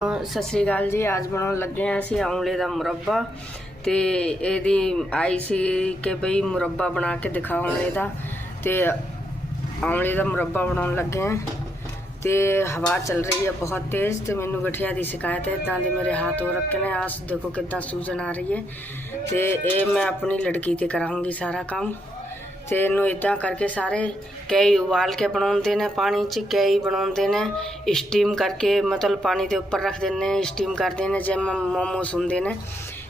ਸਤਿ ਸ੍ਰੀ ਅਕਾਲ ਜੀ, ਅੱਜ ਬਣਾਉਣ ਲੱਗੇ ਆ ਅਸੀਂ ਆਮਲੇ ਦਾ ਮੁਰੱਬਾ ਤੇ ਇਹਦੀ ਆਈ ਸੀ ਕਿ ਭਈ ਮੁਰੱਬਾ ਬਣਾ ਕੇ ਦਿਖਾਓ ਆਮਲੇ ਦਾ ਤੇ ਆਮਲੇ ਦਾ ਮੁਰੱਬਾ ਬਣਾਉਣ ਲੱਗੇ ਆ ਤੇ ਹਵਾ ਚੱਲ ਰਹੀ ਹੈ ਬਹੁਤ ਤੇਜ਼ ਤੇ ਮੈਨੂੰ ਗਠੀਆ ਦੀ ਸ਼ਿਕਾਇਤ ਹੈ ਇਦਾਂ ਦੇ ਮੇਰੇ ਹੱਥ ਹੋ ਰੱਖੇ ਨੇ, ਆਸ ਦੇਖੋ ਕਿੱਦਾਂ ਸੂਜਨ ਆ ਰਹੀ ਹੈ ਤੇ ਇਹ ਮੈਂ ਆਪਣੀ ਲੜਕੀ ਤੇ ਕਰਾਂਗੀ ਸਾਰਾ ਕੰਮ। ਤੇ ਇਹਨੂੰ ਇਦਾਂ ਕਰਕੇ ਸਾਰੇ ਕਈ ਉਬਾਲ ਕੇ ਬਣਾਉਂਦੇ ਨੇ, ਪਾਣੀ 'ਚ ਕਈ ਬਣਾਉਂਦੇ ਨੇ। ਸਟੀਮ ਕਰਕੇ ਮਤਲਬ ਪਾਣੀ ਦੇ ਉੱਪਰ ਰੱਖ ਦਿੰਦੇ ਨੇ ਸਟੀਮ ਕਰਦੇ ਨੇ ਜਿਵੇਂ ਮੋਮੋਸ ਹੁੰਦੇ ਨੇ।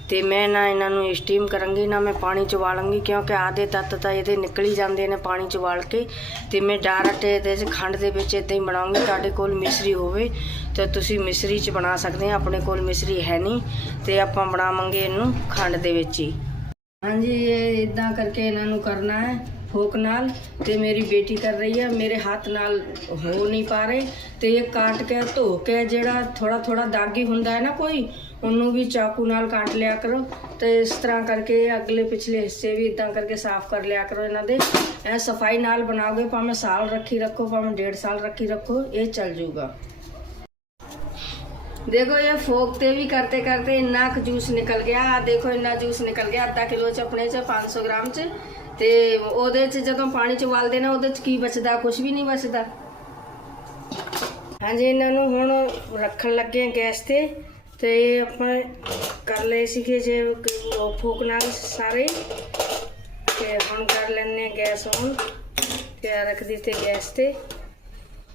ਤੇ ਮੈਂ ਨਾ ਇਹਨਾਂ ਨੂੰ ਸਟੀਮ ਕਰਾਂਗੀ, ਨਾ ਮੈਂ ਪਾਣੀ 'ਚ ਉਬਾਲਾਂਗੀ, ਕਿਉਂਕਿ ਆਦੇ ਤੱਤ ਤਾਂ ਇਹਦੇ ਨਿਕਲ ਹੀ ਜਾਂਦੇ ਨੇ ਪਾਣੀ 'ਚ ਉਬਾਲ ਕੇ। ਤੇ ਮੈਂ ਡਾਇਰੈਕਟ ਇਹਦੇ 'ਚ ਖੰਡ ਦੇ ਵਿੱਚ ਇਦਾਂ ਹੀ ਬਣਾਉਂਗੀ, ਤੁਹਾਡੇ ਕੋਲ ਮਿਸਰੀ ਹੋਵੇ ਤਾਂ ਤੁਸੀਂ ਮਿਸਰੀ 'ਚ ਬਣਾ ਸਕਦੇ ਆ, ਆਪਣੇ ਕੋਲ ਮਿਸਰੀ ਹੈ ਨਹੀਂ। ਤੇ ਆਪਾਂ ਬਣਾਵਾਂਗੇ ਇਹਨੂੰ ਖੰਡ ਦੇ ਵਿੱਚ ਹੀ। ਹਾਂਜੀ, ਇਹ ਇਦਾਂ ਕਰਕੇ ਇਹਨਾਂ ਨੂੰ ਕਰਨਾ ਹੈ, ਫੋਕ ਨਾਲ ਤੇ ਮੇਰੀ ਬੇਟੀ ਕਰ ਰਹੀ ਹੈ, ਮੇਰੇ ਹੱਥ ਨਾਲ ਹੋ ਨਹੀਂ ਪਾ ਰਹੇ ਤੇ ਇਹ ਕਾਟ ਕੇ, ਧੋ ਕੇ ਜਿਹੜਾ ਥੋੜਾ ਥੋੜਾ ਦਾਗੀ ਹੁੰਦਾ ਹੈ ਨਾ ਕੋਈ, ਉਹਨੂੰ ਵੀ ਚਾਕੂ ਨਾਲ ਕਾਟ ਲਿਆ ਕਰੋ ਤੇ ਇਸ ਤਰ੍ਹਾਂ ਕਰਕੇ ਅਗਲੇ ਪਿਛਲੇ ਹਿੱਸੇ ਵੀ ਇਦਾਂ ਕਰਕੇ ਸਾਫ਼ ਕਰ ਲਿਆ ਕਰੋ ਇਹਨਾਂ ਦੇ। ਇਹ ਸਫ਼ਾਈ ਨਾਲ ਬਣਾਓਗੇ, ਭਾਵੇਂ ਸਾਲ ਰੱਖੀ ਰੱਖੋ, ਭਾਵੇਂ ਡੇਢ ਸਾਲ ਰੱਖੀ ਰੱਖੋ, ਇਹ ਚੱਲ ਜਾਊਗਾ। ਦੇਖੋ ਇਹ ਫੋਕ ਤੇ ਵੀ ਕਰਤੇ ਕਰਤੇ ਇੰਨਾ ਕੁ ਜੂਸ ਨਿਕਲ ਗਿਆ। ਆ ਦੇਖੋ ਇੰਨਾ ਜੂਸ ਨਿਕਲ ਗਿਆ, ਅੱਧਾ ਕਿਲੋ ਚ ਆਪਣੇ ਚ 500 ਗ੍ਰਾਮ ਚ। ਤੇ ਉਹਦੇ ਚ ਜਦੋਂ ਪਾਣੀ ਚ ਉਬਾਲਦੇ ਨਾ, ਉਹਦੇ ਚ ਕੀ ਬਚਦਾ? ਕੁਝ ਵੀ ਨਹੀਂ ਬਚਦਾ। ਹਾਂਜੀ, ਇਹਨਾਂ ਨੂੰ ਹੁਣ ਰੱਖਣ ਲੱਗੇ ਗੈਸ ਤੇ। ਤੇ ਇਹ ਆਪਾਂ ਕਰ ਲਏ ਸੀਗੇ ਜੇ ਉਹ ਫੂਕ ਨਾਲ ਸਾਰੇ। ਤੇ ਹੁਣ ਕਰ ਲੈਣੇ ਗੈਸ ਔਨ ਤੇ ਰੱਖ ਦਿੱਤੇ ਗੈਸ ਤੇ।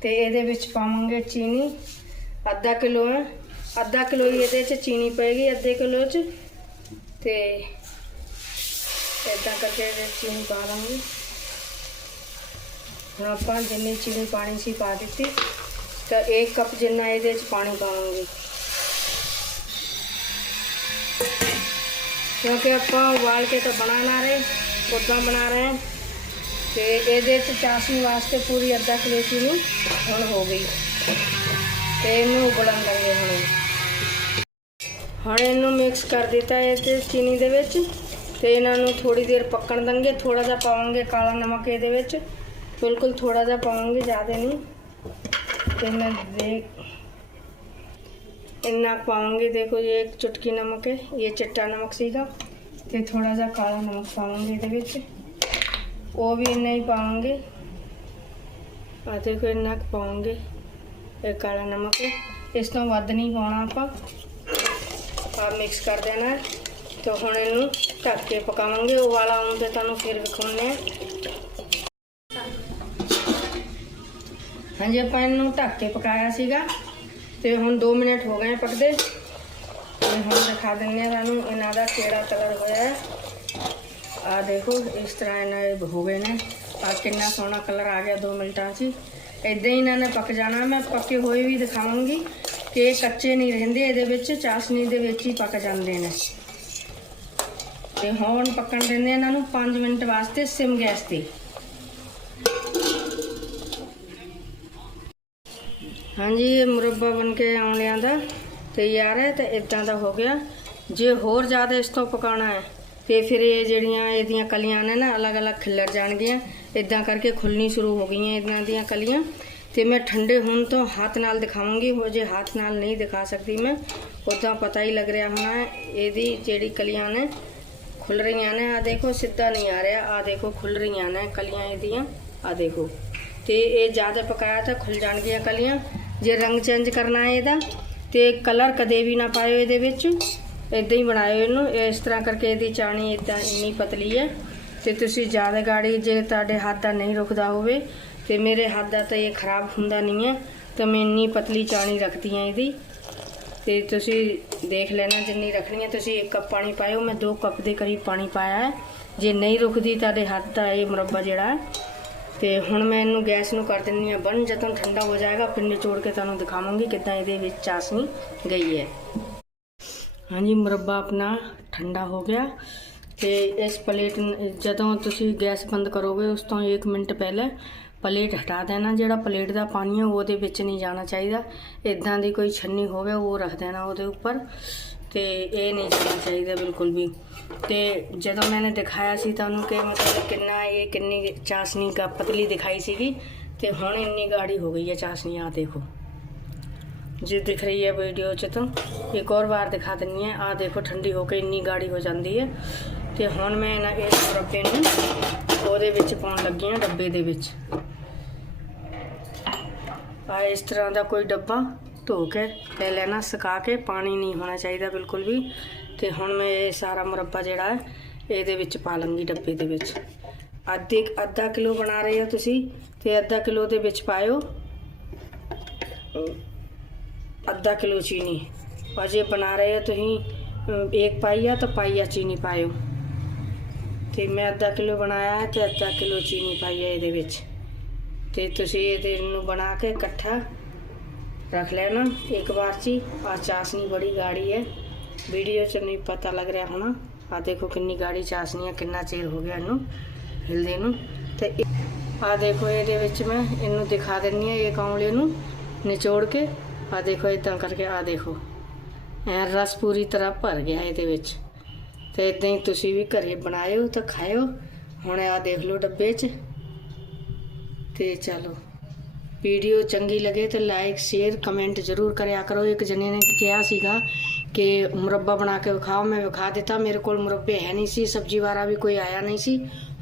ਤੇ ਇਹਦੇ ਵਿੱਚ ਪਾਵਾਂਗੇ ਚੀਨੀ। ਅੱਧਾ ਕਿਲੋ ਹੈ ਅੱਧਾ ਕਿਲੋ ਹੀ ਇਹਦੇ ਚ ਚੀਨੀ ਪਏਗੀ ਅੱਧੇ ਕਿਲੋ ਚ। ਤੇ ਇਦਾਂ ਕਰਕੇ ਇਹਦੇ 'ਚ ਚੀਨੀ ਪਾ ਦਾਂਗੇ। ਹੁਣ ਆਪਾਂ ਜਿੰਨੀ ਚੀਨੀ ਪਾਣੀ ਸੀ ਪਾ ਦਿੱਤੀ, ਤਾਂ 1 ਕੱਪ ਜਿੰਨਾ ਇਹਦੇ ਚ ਪਾਣੀ ਪਾਵਾਂਗੇ। ਕਿਉਂਕਿ ਆਪਾਂ ਉਬਾਲ ਕੇ ਤਾਂ ਬਣਾ ਨਾ ਰਹੇ ਉਦਾਂ ਬਣਾ ਰਹੇ ਹਾਂ। ਤੇ ਇਹਦੇ ਚ ਚਾਸ਼ਨੀ ਵਾਸਤੇ ਪੂਰੀ ਅੱਧਾ ਕਿਲੋ ਚੀਨੀ ਹੁਣ ਹੋ ਗਈ। ਤੇ ਇਹਨੂੰ ਉਬਲਣ ਦਾਂਗੇ ਹੁਣ ਹੁਣ ਇਹਨੂੰ ਮਿਕਸ ਕਰ ਦਿੱਤਾ ਹੈ ਤੇ ਚੀਨੀ ਦੇ ਵਿੱਚ ਤੇ ਇਹਨਾਂ ਨੂੰ ਥੋੜੀ ਦੇਰ ਪੱਕਣ ਦਾਂਗੇ ਥੋੜਾ ਜਿਹਾ ਪਾਵਾਂਗੇ ਕਾਲਾ ਨਮਕ ਇਹਦੇ ਵਿੱਚ। ਬਿਲਕੁਲ ਥੋੜਾ ਜਿਹਾ ਪਾਵਾਂਗੇ, ਜ਼ਿਆਦਾ ਨਹੀਂ। ਤੇ ਮੈਂ ਦੇਖ ਇੰਨਾ ਪਾਵਾਂਗੇ, ਦੇਖੋ ਇਹ ਇੱਕ ਚੁਟਕੀ ਨਮਕ ਹੈ, ਇਹ ਚਿੱਟਾ ਨਮਕ ਸੀਗਾ। ਤੇ ਥੋੜਾ ਜਿਹਾ ਕਾਲਾ ਨਮਕ ਪਾਵਾਂਗੇ ਇਹਦੇ ਵਿੱਚ। ਉਹ ਵੀ ਇੰਨਾ ਹੀ ਪਾਵਾਂਗੇ। ਆ ਦੇਖੋ ਇੰਨਾ ਕੁ ਕਾਲਾ ਨਮਕ। ਇਸ ਤੋਂ ਵੱਧ ਨਹੀਂ ਪਾਉਣਾ ਆਪਾਂ। ਆ ਮਿਕਸ ਕਰ ਦੇਣਾ ਹੈ। ਤੇ ਹੁਣ ਇਹਨੂੰ ਢੱਕ ਕੇ ਪਕਾਵਾਂਗੇ। ਉਬਾਲਾ ਆਉਣ ਤੇ ਤੁਹਾਨੂੰ ਫਿਰ ਵਿਖਾਉਂਦੇ ਆ ਹਾਂਜੀ, ਆਪਾਂ ਇਹਨੂੰ ਢੱਕ ਕੇ ਪਕਾਇਆ ਸੀਗਾ। ਤੇ ਹੁਣ 2 ਮਿੰਟ ਹੋ ਗਏ ਪਕਦੇ। ਤੇ ਹੁਣ ਦਿਖਾ ਦਿੰਦੇ ਆ ਤੁਹਾਨੂੰ ਇਹਨਾਂ ਦਾ ਕਿਹੜਾ ਕਲਰ ਹੋਇਆ ਹੈ। ਆ ਦੇਖੋ, ਇਸ ਤਰ੍ਹਾਂ ਇਹਨਾਂ ਦੇ ਹੋ ਗਏ ਨੇ। ਆ ਕਿੰਨਾ ਸੋਹਣਾ ਕਲਰ ਆ ਗਿਆ 2 ਮਿੰਟਾਂ 'ਚ ਇਦਾਂ ਹੀ ਇਹਨਾਂ ਨੇ ਪੱਕ ਜਾਣਾ, ਮੈਂ ਪੱਕੇ ਹੋਏ ਵੀ ਦਿਖਾਵਾਂਗੀ ਕਿ ਕੱਚੇ ਨਹੀਂ ਰਹਿੰਦੇ, ਇਹਦੇ ਵਿੱਚ ਚਾਸ਼ਨੀ ਦੇ ਵਿੱਚ ਹੀ ਪੱਕ ਜਾਂਦੇ ਨੇ। ਤੇ ਹੁਣ ਪੱਕਣ ਦਿੰਦੇ ਇਹਨਾਂ ਨੂੰ 5 ਮਿੰਟ ਵਾਸਤੇ ਸਿਮ ਗੈਸ ਤੇ। ਹਾਂਜੀ, ਇਹ ਮੁਰੱਬਾ ਬਣ ਕੇ ਆਉਣਿਆਂ ਦਾ ਤਿਆਰ ਹੈ ਤੇ ਇਦਾਂ ਦਾ ਹੋ ਗਿਆ। ਜੇ ਹੋਰ ਜ਼ਿਆਦਾ ਇਸ ਤੋਂ ਪਕਾਉਣਾ ਹੈ ਤੇ ਫਿਰ ਇਹ ਜਿਹੜੀਆਂ ਇਹਦੀਆਂ ਕਲੀਆਂ ਨੇ ਨਾ, ਅਲੱਗ-ਅਲੱਗ ਖਿਲਰ ਜਾਣਗੀਆਂ। ਇਦਾਂ ਕਰਕੇ ਖੁੱਲਣੀ ਸ਼ੁਰੂ ਹੋ ਗਈਆਂ ਇਹਨਾਂ ਦੀਆਂ ਕਲੀਆਂ। ਤੇ ਮੈਂ ਠੰਡੇ ਹੋਣ ਤੋਂ ਹੱਥ ਨਾਲ ਦਿਖਾਵਾਂਗੀ ਹੋ ਜੇ ਹੱਥ ਨਾਲ ਨਹੀਂ ਦਿਖਾ ਸਕਦੀ ਮੈਂ ਉਦਾਂ ਪਤਾ ਹੀ ਲੱਗ ਰਿਹਾ ਹੋਣਾ ਇਹਦੀ ਜਿਹੜੀ ਕਲੀਆਂ ਨੇ, ਖੁੱਲ ਰਹੀਆਂ ਨੇ। ਆ ਦੇਖੋ, ਸਿੱਧਾ ਨਹੀਂ ਆ ਰਿਹਾ। ਆ ਦੇਖੋ, ਖੁੱਲ ਰਹੀਆਂ ਨੇ ਕਲੀਆਂ ਇਹਦੀਆਂ। ਆ ਦੇਖੋ। ਤੇ ਇਹ ਜ਼ਿਆਦਾ ਪਕਾਇਆ ਤਾਂ ਖੁੱਲ ਜਾਣਗੀਆਂ ਕਲੀਆਂ। ਜੇ ਰੰਗ ਚੇਂਜ ਕਰਨਾ ਹੈ ਇਹਦਾ, ਤੇ ਕਲਰ ਕਦੇ ਵੀ ਨਾ ਪਾਇਓ ਇਹਦੇ ਵਿੱਚ। ਇਦਾਂ ਹੀ ਬਣਾਇਓ ਇਹਨੂੰ, ਇਸ ਤਰ੍ਹਾਂ ਕਰਕੇ ਇਹਦੀ ਚਾਣੀ ਇਦਾਂ ਇੰਨੀ ਪਤਲੀ ਹੈ ਤੇ ਤੁਸੀਂ ਜ਼ਿਆਦਾ ਗਾੜੀ ਜੇ ਤੁਹਾਡੇ ਹੱਥ ਦਾ ਨਹੀਂ ਰੁਕਦਾ ਹੋਵੇ ਤੇ ਮੇਰੇ ਹੱਥ ਦਾ ਤਾਂ ਇਹ ਖਰਾਬ ਹੁੰਦਾ ਨਹੀਂ ਹੈ, ਤਾਂ ਮੈਂ ਇੰਨੀ ਪਤਲੀ ਚਾਣੀ ਰੱਖਦੀ ਹਾਂ ਇਹਦੀ। ਤੇ ਤੁਸੀਂ ਦੇਖ ਲੈਣਾ ਜਿੰਨੀ ਰੱਖਣੀ ਹੈ, ਤੁਸੀਂ 1 ਕੱਪ ਪਾਣੀ ਪਾਇਓ, ਮੈਂ 2 ਕੱਪ ਦੇ ਕਰੀਬ ਪਾਣੀ ਪਾਇਆ ਹੈ। ਜੇ ਨਹੀਂ ਰੁਕਦੀ ਤੁਹਾਡੇ ਹੱਥ ਦਾ ਇਹ ਮੁਰੱਬਾ ਜਿਹੜਾ ਹੈ, ਤੇ ਹੁਣ ਮੈਂ ਇਹਨੂੰ ਗੈਸ ਨੂੰ ਕਰ ਦਿੰਦੀ ਹਾਂ ਬੰਦ, ਜਦੋਂ ਠੰਡਾ ਹੋ ਜਾਏਗਾ ਫਿਰ ਨਿਚੋੜ ਕੇ ਤੁਹਾਨੂੰ ਦਿਖਾਵਾਂਗੀ ਕਿੱਦਾਂ ਇਹਦੇ ਵਿੱਚ ਚਾਸ਼ਨੀ ਗਈ ਹੈ। ਹਾਂਜੀ, ਮੁਰੱਬਾ ਆਪਣਾ ਠੰਡਾ ਹੋ ਗਿਆ ਤੇ ਇਸ ਪਲੇਟ ਜਦੋਂ ਤੁਸੀਂ ਗੈਸ ਬੰਦ ਕਰੋਗੇ, ਉਸ ਤੋਂ 1 ਮਿੰਟ ਪਹਿਲੇ ਪਲੇਟ ਹਟਾ ਦੇਣਾ। ਜਿਹੜਾ ਪਲੇਟ ਦਾ ਪਾਣੀ ਹੈ ਉਹਦੇ ਵਿੱਚ ਨਹੀਂ ਜਾਣਾ ਚਾਹੀਦਾ। ਇਦਾਂ ਦੀ ਕੋਈ ਛੰਨੀ ਹੋਵੇ, ਉਹ ਰੱਖ ਦੇਣਾ ਉਹਦੇ ਉੱਪਰ ਤੇ ਇਹ ਨਹੀਂ ਜਾਣਾ ਚਾਹੀਦਾ ਬਿਲਕੁਲ ਵੀ। ਤੇ ਜਦੋਂ ਮੈंने ਦਿਖਾਇਆ ਸੀ ਤੁਹਾਨੂੰ ਕਿ ਮਤਲਬ ਕਿੰਨਾ ਇਹ ਕਿੰਨੀ ਚਾਸ਼ਨੀ ਦਾ ਪਤਲੀ ਦਿਖਾਈ ਸੀਗੀ, ਤੇ ਹੁਣ ਇੰਨੀ ਗਾੜੀ ਹੋ ਗਈ ਹੈ ਚਾਸ਼ਨੀ ਆ ਦੇਖੋ। ਜੇ ਦਿਖ ਰਹੀ ਹੈ ਵੀਡੀਓ 'ਚ ਤਾਂ ਇੱਕ ਹੋਰ ਵਾਰ ਦਿਖਾ ਦਿੰਨੀ ਹੈ। ਆ ਦੇਖੋ, ਠੰਡੀ ਹੋ ਕੇ ਇੰਨੀ ਗਾੜੀ ਹੋ ਜਾਂਦੀ ਹੈ। ਤੇ ਹੁਣ ਮੈਂ ਇਹਨਾਂ ਇਸ ਮੁਰੱਬੇ ਨੂੰ ਉਹਦੇ ਵਿੱਚ ਪਾਉਣ ਲੱਗੀ ਹਾਂ, ਡੱਬੇ ਦੇ ਵਿੱਚ। ਆ ਇਸ ਤਰ੍ਹਾਂ ਦਾ ਕੋਈ ਡੱਬਾ ਧੋ ਕੇ ਲੈ ਲੈਣਾ, ਸੁਕਾ ਕੇ ਪਾਣੀ ਨਹੀਂ ਹੋਣਾ ਚਾਹੀਦਾ ਬਿਲਕੁਲ ਵੀ। ਤੇ ਹੁਣ ਮੈਂ ਇਹ ਸਾਰਾ ਮੁਰੱਬਾ ਜਿਹੜਾ ਹੈ, ਇਹਦੇ ਵਿੱਚ ਪਾ ਲਾਂਗੀ ਡੱਬੇ ਦੇ ਵਿੱਚ। ਅੱਧੇ ਅੱਧਾ ਕਿਲੋ ਬਣਾ ਰਹੇ ਹੋ ਤੁਸੀਂ, ਤੇ ਅੱਧਾ ਕਿਲੋ ਦੇ ਵਿੱਚ ਪਾਇਓ। ਅੱਧਾ ਕਿਲੋ ਚੀਨੀ। और ਜੇ ਬਣਾ ਰਹੇ ਹੋ ਤੁਸੀਂ ਅਮ, ਇੱਕ ਪਾਈਆ ਤਾਂ ਪਾਈਆ ਚੀਨੀ ਪਾਇਓ। ਤੇ ਮੈਂ ਅੱਧਾ ਕਿਲੋ ਬਣਾਇਆ ਹੈ ਤੇ ਅੱਧਾ ਕਿਲੋ ਚੀਨੀ ਪਾਈ ਹੈ ਇਹਦੇ ਵਿੱਚ। ਤੇ ਤੁਸੀਂ ਇਹਦੇ ਨੂੰ ਬਣਾ ਕੇ ਇਕੱਠਾ ਰੱਖ ਲੈਣਾ ਇੱਕ ਵਾਰ 'ਚ ਹੀ। ਆ ਚਾਸਨੀ ਬੜੀ ਗਾੜੀ ਹੈ। ਵੀਡੀਓ 'ਚ ਨਹੀਂ ਪਤਾ ਲੱਗ ਰਿਹਾ ਹੋਣਾ। ਆ ਦੇਖੋ ਕਿੰਨੀ ਗਾੜੀ ਚਾਸਨੀ ਹੈ ਕਿੰਨਾ ਚਿਰ ਹੋ ਗਿਆ ਇਹਨੂੰ ਹਿਲਦੇ ਨੂੰ। ਤੇ ਆ ਦੇਖੋ ਇਹਦੇ ਵਿੱਚ ਮੈਂ ਇਹਨੂੰ ਦਿਖਾ ਦਿੰਨੀ ਆ ਇਹ ਕੌਂਲੇ ਨੂੰ ਨਿਚੋੜ ਕੇ। ਆ ਦੇਖੋ ਇਦਾਂ ਕਰਕੇ ਆ ਦੇਖੋ। ਐ ਰਸ ਪੂਰੀ ਤਰ੍ਹਾਂ ਭਰ ਗਿਆ ਇਹਦੇ ਵਿੱਚ। ਤੇ ਇਦਾਂ ਹੀ ਤੁਸੀਂ ਵੀ ਘਰੇ ਬਣਾਇਓ ਤਾਂ ਖਾਇਓ। ਹੁਣ ਆ ਦੇਖ ਲਓ ਡੱਬੇ 'ਚ। ਤੇ ਚਲੋ, ਵੀਡੀਓ ਚੰਗੀ ਲੱਗੇ ਤਾਂ ਲਾਈਕ ਸ਼ੇਅਰ, ਕਮੈਂਟ ਜ਼ਰੂਰ ਕਰਿਆ ਕਰੋ। ਇੱਕ ਜਣੇ ਨੇ ਕਿਹਾ ਸੀਗਾ ਕਿ ਮੁਰੱਬਾ ਬਣਾ ਕੇ ਵਿਖਾਓ, ਮੈਂ ਵਿਖਾ ਦਿੱਤਾ। ਮੇਰੇ ਕੋਲ ਮੁਰੱਬੇ ਹੈ ਨਹੀਂ ਸੀ, ਸਬਜ਼ੀ ਵਾਲਾ ਵੀ ਕੋਈ ਆਇਆ ਨਹੀਂ ਸੀ।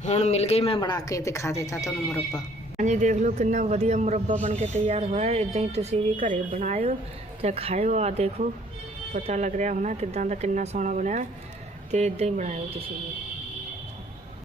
ਹੁਣ ਮਿਲ ਗਏ, ਮੈਂ ਬਣਾ ਕੇ ਦਿਖਾ ਦਿੱਤਾ ਤੁਹਾਨੂੰ ਮੁਰੱਬਾ। ਹਾਂਜੀ, ਦੇਖ ਲਓ ਕਿੰਨਾ ਵਧੀਆ ਮੁਰੱਬਾ ਬਣ ਕੇ ਤਿਆਰ ਹੋਇਆ। ਇਦਾਂ ਹੀ ਤੁਸੀਂ ਵੀ ਘਰੇ ਬਣਾਇਓ ਤੇ ਖਾਇਓ। ਆ ਦੇਖੋ, ਪਤਾ ਲੱਗ ਰਿਹਾ ਹੋਣਾ ਕਿਦਾਂ ਦਾ ਕਿੰਨਾ ਸੋਹਣਾ ਬਣਿਆ। ਤੇ ਇਦਾਂ ਹੀ ਬਣਾਇਓ ਤੁਸੀਂ ਵੀ।